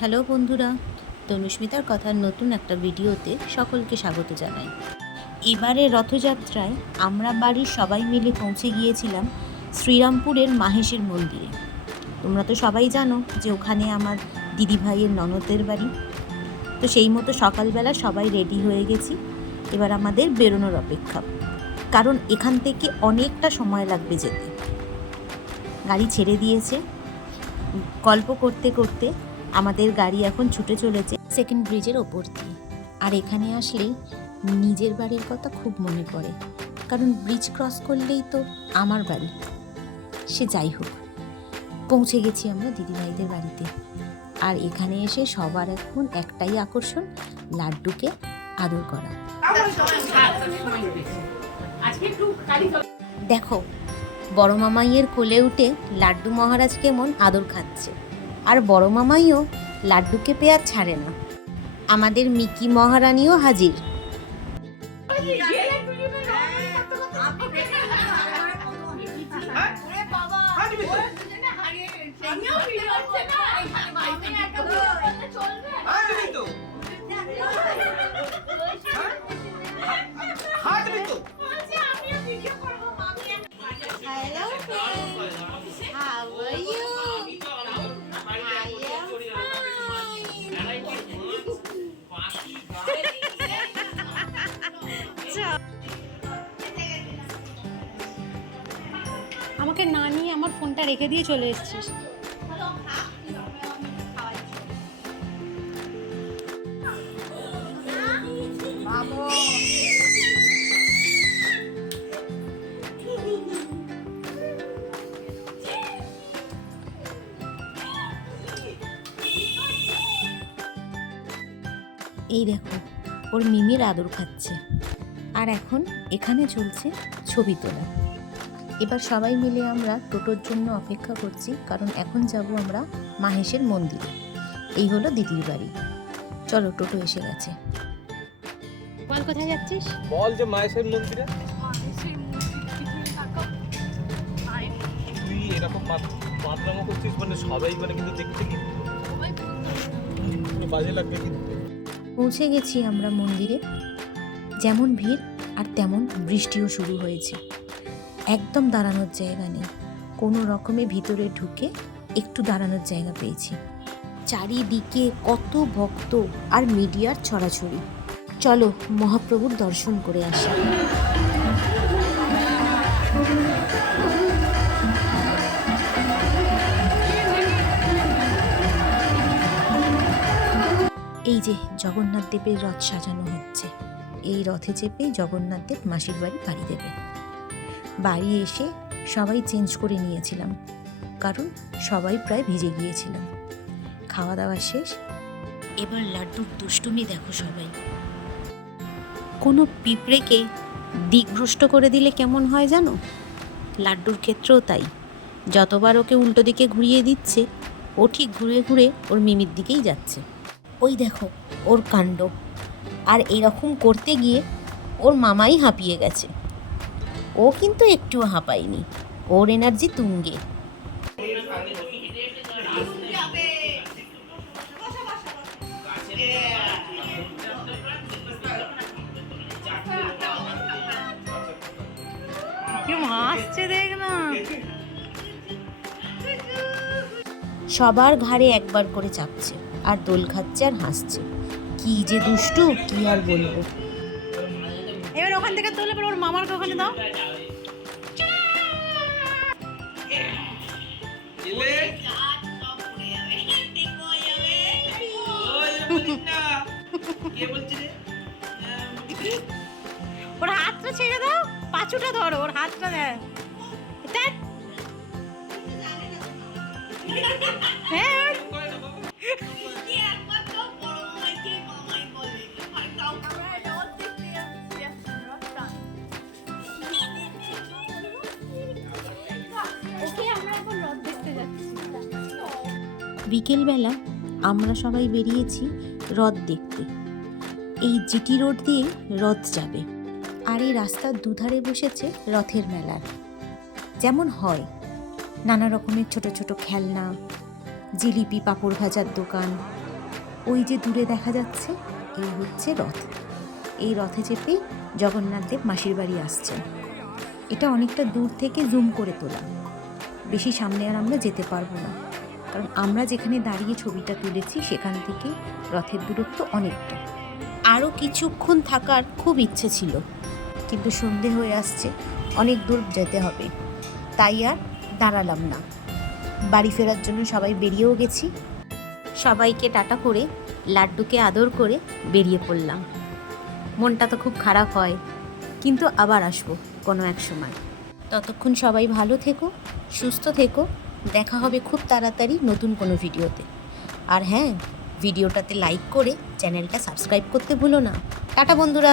Hello বন্ধুরা, তনুস্মিতার কথার নতুন একটা ভিডিওতে সকলকে স্বাগত জানাই। এবারে রথযাত্রায় আমরা বাড়ির সবাই মিলে পৌঁছে গিয়েছিলাম শ্রীরামপুরের মাহেশের মন্দিরে। তোমরা তো সবাই জানো যে ওখানে আমার দিদিভাইয়ের ননদের বাড়ি। তো সেই মতো সকালবেলা সবাই রেডি হয়ে গেছি। এবার আমাদের বেরোনোর অপেক্ষা, কারণ এখান থেকে অনেকটা সময় লাগবে যেতে। গাড়ি ছেড়ে দিয়েছে। গল্প করতে করতে আমাদের গাড়ি এখন ছুটে চলেছে সেকেন্ড ব্রিজের ওপর দিয়ে। আর এখানে আসলেই নিজের বাড়ির কথা খুব মনে পড়ে, কারণ ব্রিজ ক্রস করলেই তো আমার বাড়ি। সে যাই হোক, পৌঁছে গেছি আমরা দিদিভাইদের বাড়িতে। আর এখানে এসে সবার এখন একটাই আকর্ষণ, লাড্ডুকে আদর করা। দেখো, বড় মামাইয়ের কোলে উঠে লাড্ডু মহারাজ কেমন আদর খাচ্ছে, আর বড় মামাইও লাড্ডুকে পেয়ে আর ছাড়ে না। আমাদের মিকি মহারানীও হাজির। আমাকে না নিয়ে আমার ফোনটা রেখে দিয়ে চলে এসেছিস। এই দেখো, ওর মিমির আদর খাচ্ছে। আর এখন এখানে চলছে ছবি তোলা। এবার সবাই মিলে আমরা টোটোর জন্য অপেক্ষা করছি, কারণ এখন যাব আমরা মাহেশের মন্দিরে। এই হলো দিদির বাড়ি। চলো, টোটো এসে গেছে। বল কোথায় যাচ্ছিস? বল যে মাহেশের মন্দিরে। তুই এরকম মাতলামো করছিস, মানে সবাই কিন্তু দেখতে কিন্তু বাজে লাগবে কিন্তু। পৌঁছে গেছি আমরা মন্দিরে। যেমন ভিড় আর তেমন বৃষ্টিও শুরু হয়েছে। একদম দাঁড়ানোর জায়গা নেই। কোনো রকমে ভিতরে ঢুকে একটু দাঁড়ানোর জায়গা পেয়েছি। চারিদিকে কত ভক্ত আর মিডিয়ার ছড়াছড়ি। চলো মহাপ্রভুর দর্শন করে আসি। এই যে জগন্নাথ দেবের রথ সাজানো হচ্ছে। এই রথে চেপেই জগন্নাথ দেব মাসির বাড়ি পাড়ি দেবে। বাড়ি এসে সবাই চেঞ্জ করে নিয়েছিলাম, কারণ সবাই প্রায় ভিজে গিয়েছিলাম। খাওয়া দাওয়া শেষ। এবার লাড্ডুর দুষ্টুমি দেখো সবাই। কোনো পিঁপড়েকে দিকভ্রষ্ট করে দিলে কেমন হয় জানো? লাড্ডুর ক্ষেত্রেও তাই। যতবার ওকে উল্টো দিকে ঘুরিয়ে দিচ্ছে, ও ঠিক ঘুরে ঘুরে ওর মিমির দিকেই যাচ্ছে। ওই দেখো ওর কাণ্ড। আর এরকম করতে গিয়ে ওর মামাই হাঁপিয়ে গেছে। ও কিন্তু একটুও হাঁপায়নি, ওর এনার্জি তুঙ্গে। সবার ঘাড়ে একবার করে চাপছে আর দোল খাচ্ছে আর হাসছে। কি যে দুষ্টু, কি আর বলবো। এবার ওখান থেকে তোলে, ওর মামার ওখানে দাও। ওর হাতটা ছেড়ে দাও, পাঁচুটা ধরো, ওর হাতটা দেয়। হ্যাঁ, বিকেলবেলা আমরা সবাই বেরিয়েছি রথ দেখতে। এই জিটি রোড দিয়ে রথ যাবে। আর এই রাস্তার দুধারে বসেছে রথের মেলার, যেমন হয় নানা রকমের ছোট ছোট খেলনা, জিলিপি, পাঁপড় ভাজার দোকান, ওই যে দূরে দেখা যাচ্ছে, এই হচ্ছে রথ। এই রথে চেপে জগন্নাথ দেব মাসির বাড়ি আসছেন। এটা অনেকটা দূর থেকে জুম করে তোলা, বেশি সামনে আর আমরা যেতে পারবো না, কারণ আমরা যেখানে দাঁড়িয়ে ছবিটা তুলেছি সেখান থেকে রথের দূরত্ব অনেকটা। আরও কিছুক্ষণ থাকার খুব ইচ্ছে ছিল, কিন্তু সন্ধে হয়ে আসছে, অনেক দূর যেতে হবে, তাই আর দাঁড়ালাম না। বাড়ি ফেরার জন্য সবাই বেরিয়েও গেছি। সবাইকে টাটা করে লাড্ডুকে আদর করে বেরিয়ে পড়লাম। মনটা তো খুব খারাপ হয়, কিন্তু আবার আসবো কোনো এক সময়। ততক্ষণ সবাই ভালো থেকো, সুস্থ থেকো। দেখা হবে খুব তাড়াতাড়ি নতুন কোনো ভিডিওতে। আর হ্যাঁ, ভিডিওটাতে লাইক করে চ্যানেলটা সাবস্ক্রাইব করতে ভুলো না। টাটা বন্ধুরা।